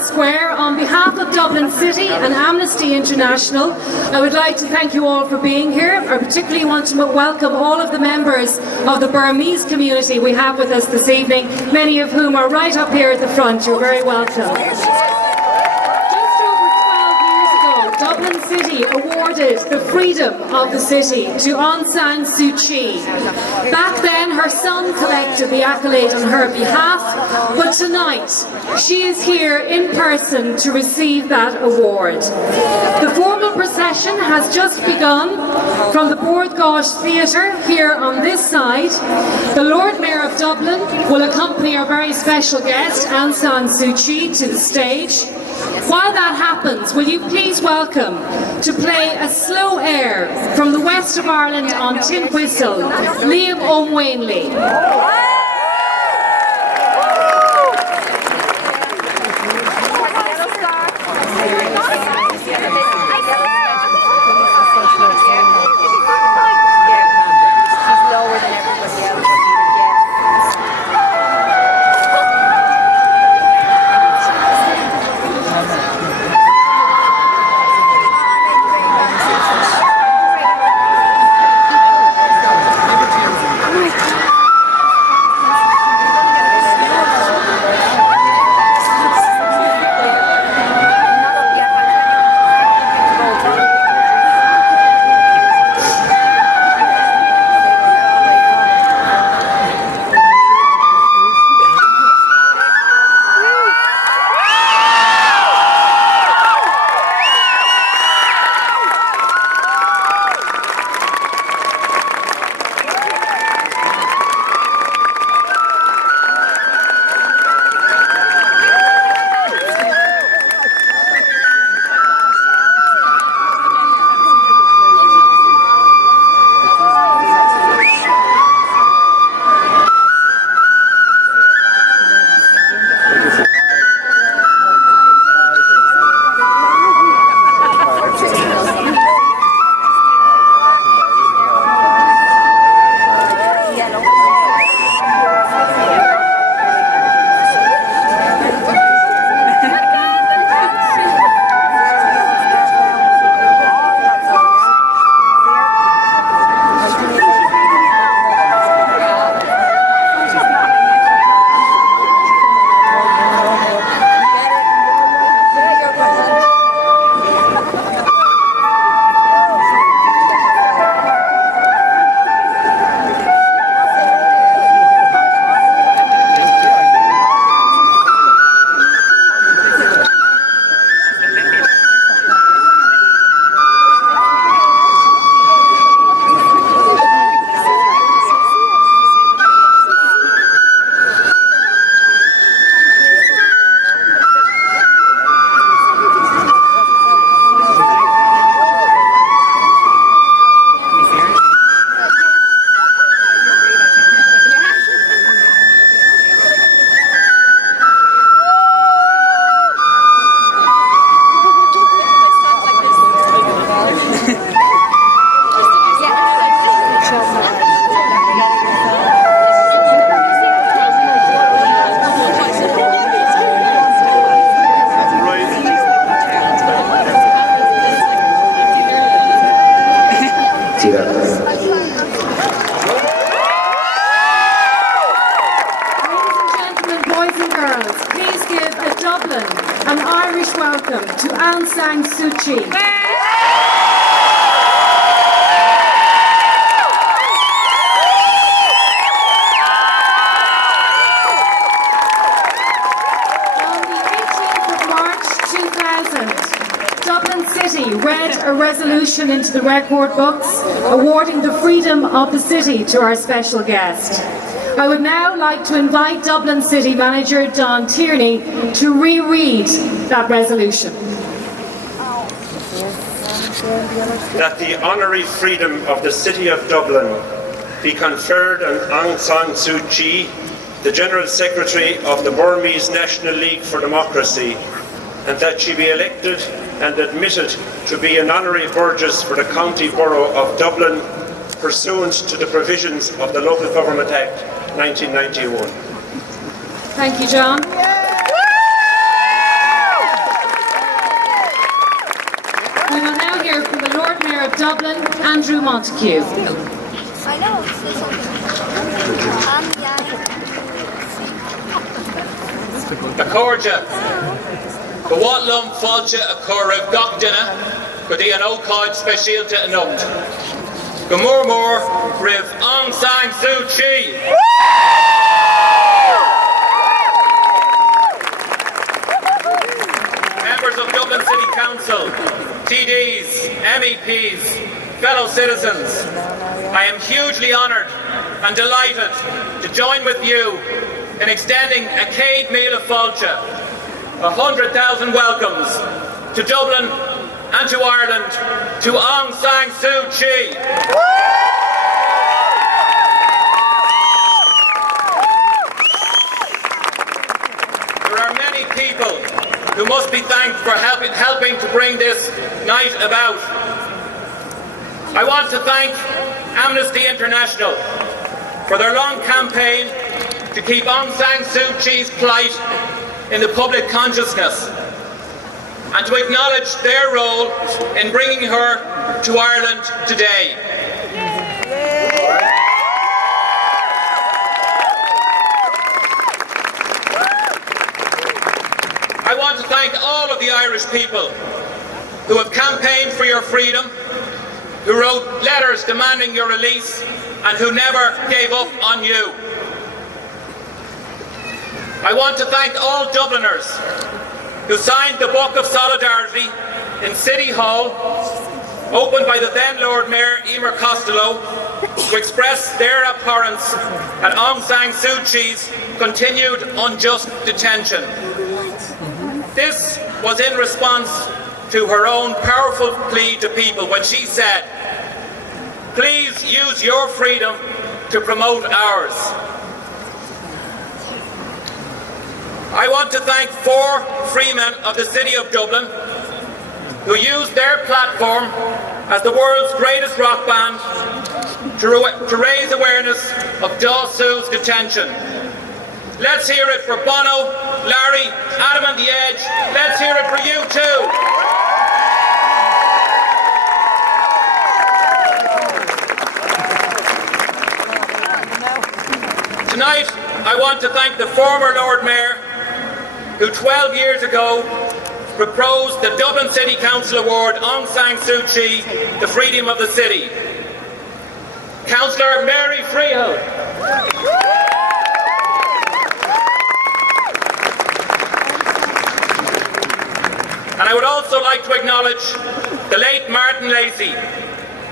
Herald Square, on behalf of Dublin City and Amnesty International, I would like to thank you all for being here. I particularly want to welcome all of the members of the Burmese community we have with us this evening, many of whom are right up here at the front. You're very welcome. Dublin City awarded the freedom of the city to Aung San Suu Kyi. Back then, her son collected the accolade on her behalf, but tonight, she is here in person to receive that award. The formal procession has just begun from the Bord Gáis Theatre here on this side. The Lord Mayor of Dublin will accompany our very special guest, Aung San Suu Kyi, to the stage. While that happens, will you please welcome to play a slow air from the west of Ireland on tin whistle, Liam O'Wainley. An Irish welcome to Aung San Suu Kyi. On the 18th of March 2000, Dublin City read a resolution into the record books awarding the freedom of the city to our special guest. I would now like to invite Dublin City Manager Don Tierney to reread that resolution. That the honorary freedom of the City of Dublin be conferred on Aung San Suu Kyi, the General Secretary of the Burmese National League for Democracy, and that she be elected and admitted to be an honorary burgess for the County Borough of Dublin, pursuant to the provisions of the Local Government Act 1991. Thank you, John. Dublin, Andrew Montague. I know, say something. Accordia, the Watlum Fáilte a Corrib Gachdina, go dí an ócáid speisialta a nocht. Go mór riv Aung San Suu Kyi. Members of Dublin City Council, TDs, MEPs, fellow citizens, I am hugely honoured and delighted to join with you in extending a Céad Míle Fáilte, 100,000 welcomes to Dublin and to Ireland, to Aung San Suu Kyi. There are many people who must be thanked for helping to bring this night about. I want to thank Amnesty International for their long campaign to keep Aung San Suu Kyi's plight in the public consciousness and to acknowledge their role in bringing her to Ireland today. I want to thank all of the Irish people who have campaigned for your freedom, who wrote letters demanding your release, and who never gave up on you. I want to thank all Dubliners who signed the Book of Solidarity in City Hall, opened by the then Lord Mayor Emer Costello, to express their abhorrence at Aung San Suu Kyi's continued unjust detention. This was in response to her own powerful plea to people when she said, "Please use your freedom to promote ours." I want to thank 4 free men of the City of Dublin who used their platform as the world's greatest rock band to raise awareness of Dá Sú's detention. Let's hear it for Bono, Larry, Adam and the Edge. Let's hear it for you too. Tonight, I want to thank the former Lord Mayor who 12 years ago proposed the Dublin City Council Award Aung San Suu Kyi, the Freedom of the City. Councillor Mary Freehill. And I would also like to acknowledge the late Martin Lacey,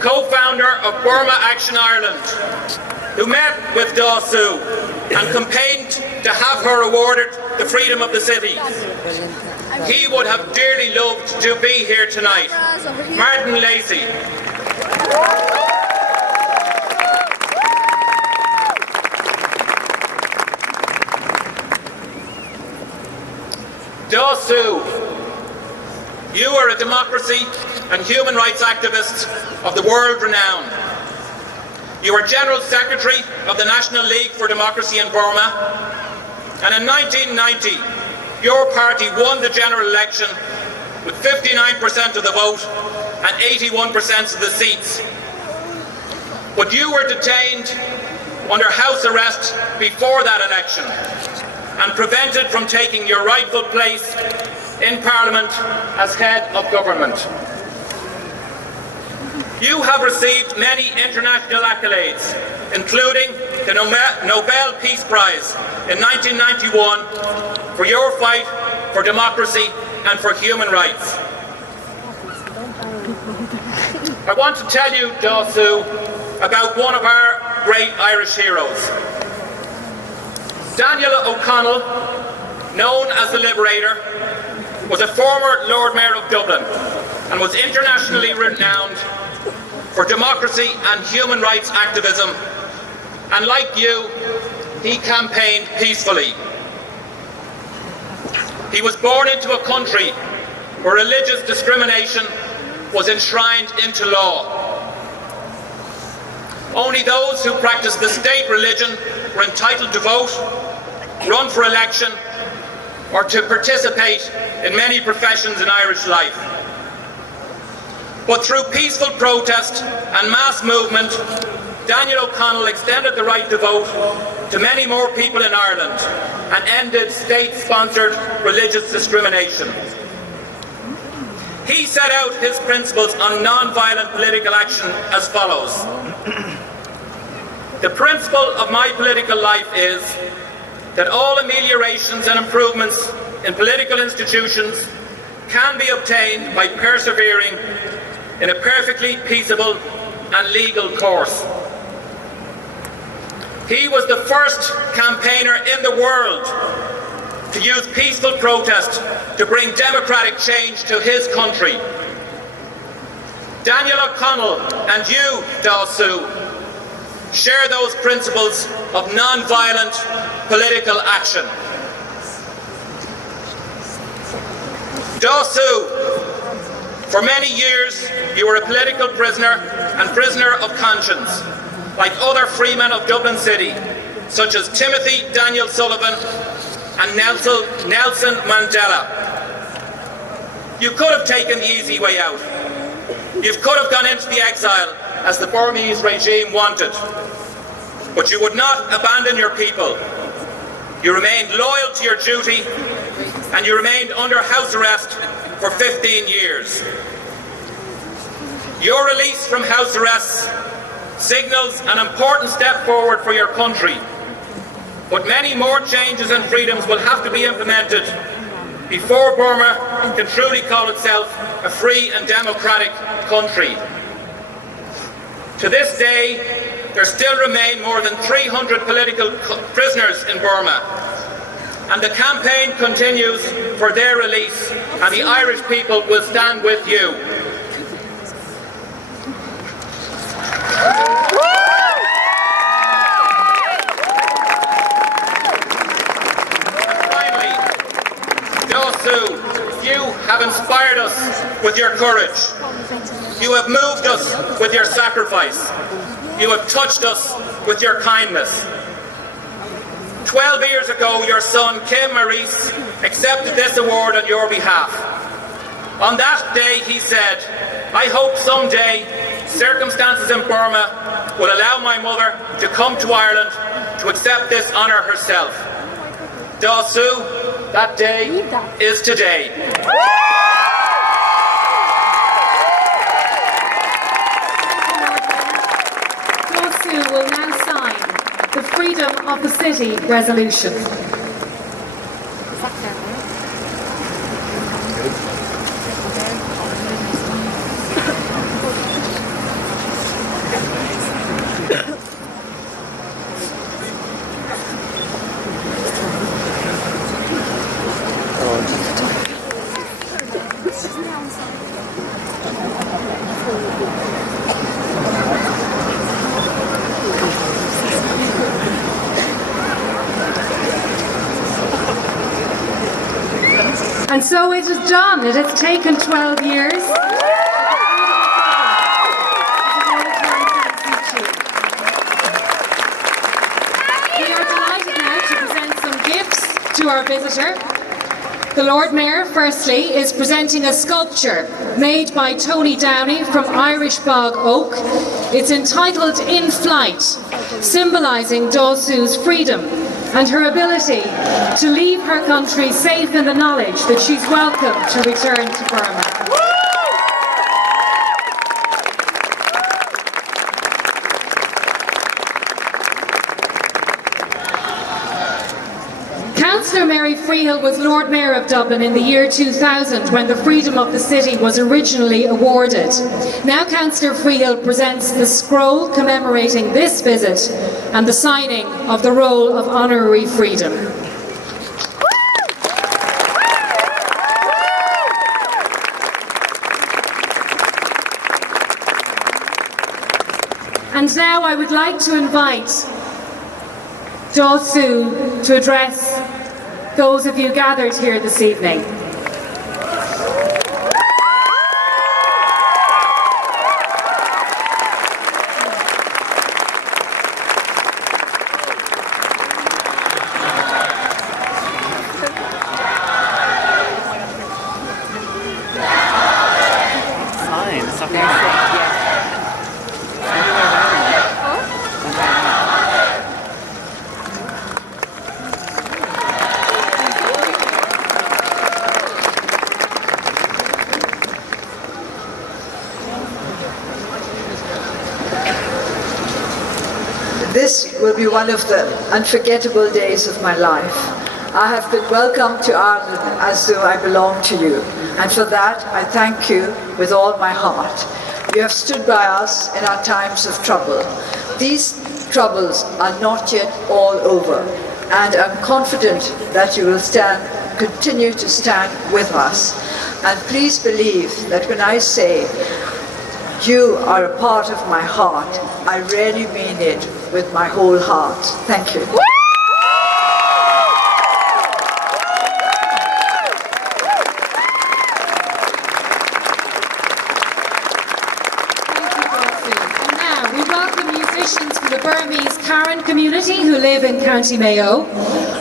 co-founder of Burma Action Ireland, who met with Dá Sú and campaigned to have her awarded the Freedom of the City. He would have dearly loved to be here tonight. Martin Lacey. Dá Sú, you are a democracy and human rights activist of the world renown. You are General Secretary of the National League for Democracy in Burma, and in 1990 your party won the general election with 59% of the vote and 81% of the seats. But you were detained under house arrest before that election and prevented from taking your rightful place in Parliament as head of government. You have received many international accolades, including the Nobel Peace Prize in 1991 for your fight for democracy and for human rights. I want to tell you, Dá Sú, about one of our great Irish heroes. Daniel O'Connell, known as the Liberator, was a former Lord Mayor of Dublin and was internationally renowned for democracy and human rights activism, and like you, he campaigned peacefully. He was born into a country where religious discrimination was enshrined into law. Only those who practiced the state religion were entitled to vote, run for election, or to participate in many professions in Irish life. But through peaceful protest and mass movement, Daniel O'Connell extended the right to vote to many more people in Ireland and ended state-sponsored religious discrimination. He set out his principles on non-violent political action as follows. The principle of my political life is that all ameliorations and improvements in political institutions can be obtained by persevering in a perfectly peaceable and legal course. He was the first campaigner in the world to use peaceful protest to bring democratic change to his country. Daniel O'Connell and you, Daw Suu, share those principles of non-violent political action. Daw Suu, for many years you were a political prisoner and prisoner of conscience, like other freemen of Dublin City, such as Timothy Daniel Sullivan and Nelson Mandela. You could have taken the easy way out. You could have gone into the exile as the Burmese regime wanted. But you would not abandon your people. You remained loyal to your duty and you remained under house arrest for 15 years. Your release from house arrest signals an important step forward for your country. But many more changes and freedoms will have to be implemented before Burma can truly call itself a free and democratic country. To this day, there still remain more than 300 political prisoners in Burma, and the campaign continues for their release, and the Irish people will stand with you. Finally, Daw Suu, you have inspired us with your courage. You have moved us with your sacrifice. You have touched us with your kindness. 12 years ago, your son, Kim Maurice, accepted this award on your behalf. On that day, he said, "I hope someday circumstances in Burma will allow my mother to come to Ireland to accept this honour herself." Daw Suu, that day is today. Will now sign the Freedom of the City resolution. And so it is done. It has taken 12 years. We are delighted now to present some gifts to our visitor. The Lord Mayor, firstly, is presenting a sculpture made by Tony Downey from Irish Bog Oak. It's entitled In Flight, symbolising Daw Suu's freedom and her ability to leave her country safe in the knowledge that she's welcome to return to Burma. Councillor Mary Freehill was Lord Mayor of Dublin in the year 2000 when the Freedom of the City was originally awarded. Now Councillor Freehill presents the scroll commemorating this visit and the signing of the roll of honorary freedom. And now I would like to invite Daw Suu to address those of you gathered here this evening. Fine, it's okay. will be one of the unforgettable days of my life. I have been welcomed to Ireland as though I belong to you, and for that I thank you with all my heart. You have stood by us in our times of trouble. These troubles are not yet all over, and I'm confident that you will continue to stand with us. And please believe that when I say you are a part of my heart, I really mean it with my whole heart. Thank you. From the Burmese Karen community who live in County Mayo.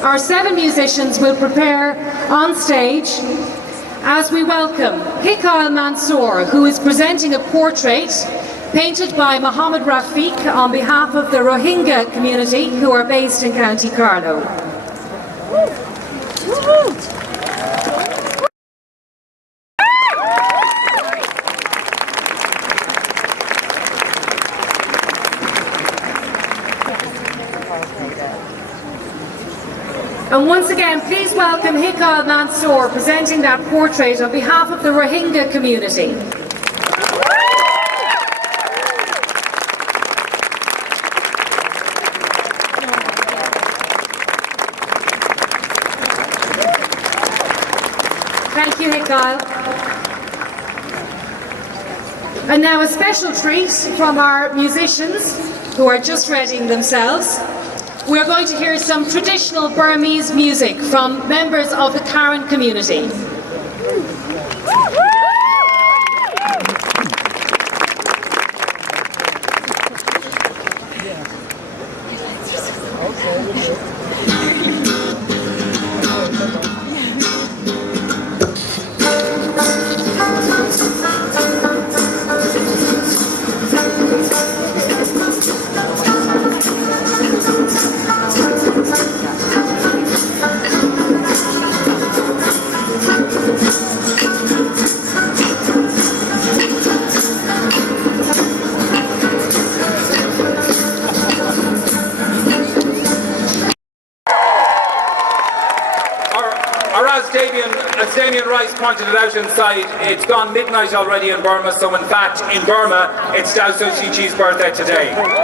Our 7 musicians will prepare on stage as we welcome Hikal Mansour, who is presenting a portrait painted by Mohammed Rafiq on behalf of the Rohingya community who are based in County Carlow. And once again, please welcome Hikal Mansour presenting that portrait on behalf of the Rohingya community. Thank you, Hikal. And now a special treat from our musicians who are just readying themselves. We're going to hear some traditional Burmese music from members of the Karen community. As Damien Rice pointed it out inside, it's gone midnight already in Burma, so in fact, in Burma, it's Aung San Suu Kyi's birthday today. So I'd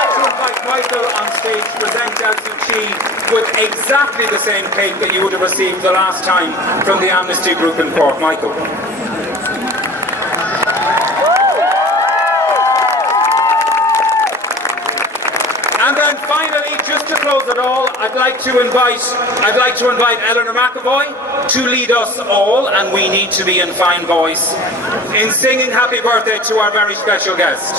like to invite Michael on stage to present Aung San Suu Kyi with exactly the same cake that you would have received the last time from the Amnesty Group in Cork. Michael. And then finally, just to close it all, I'd like to invite Eleanor McAvoy to lead us all, and we need to be in fine voice, in singing happy birthday to our very special guest.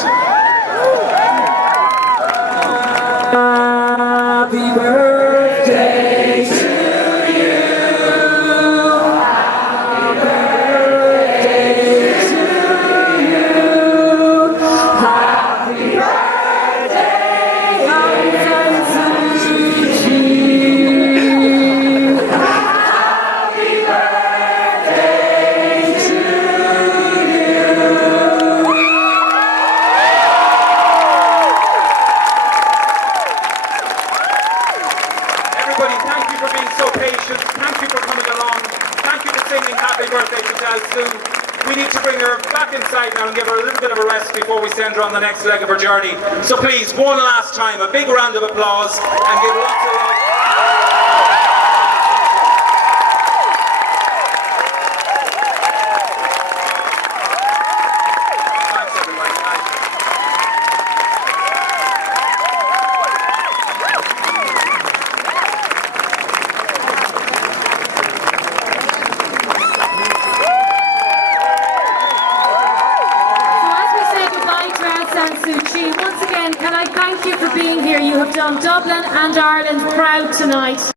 Happy birthday to you. Happy birthday to you. Happy birthday, Aung San Suu Kyi. Happy birthday to you. Everybody, thank you for being so patient. Thank you for coming along. Thank you for singing happy birthday to Aung Suu. We need to bring her back inside now and give her a little bit of a rest before we send her on the next leg of her journey. So please, one last time, a big round of applause and give lots of love. Thanks, everybody. Thanks. Aung San Suu Kyi, once again, can I thank you for being here? You have done Dublin and Ireland proud tonight.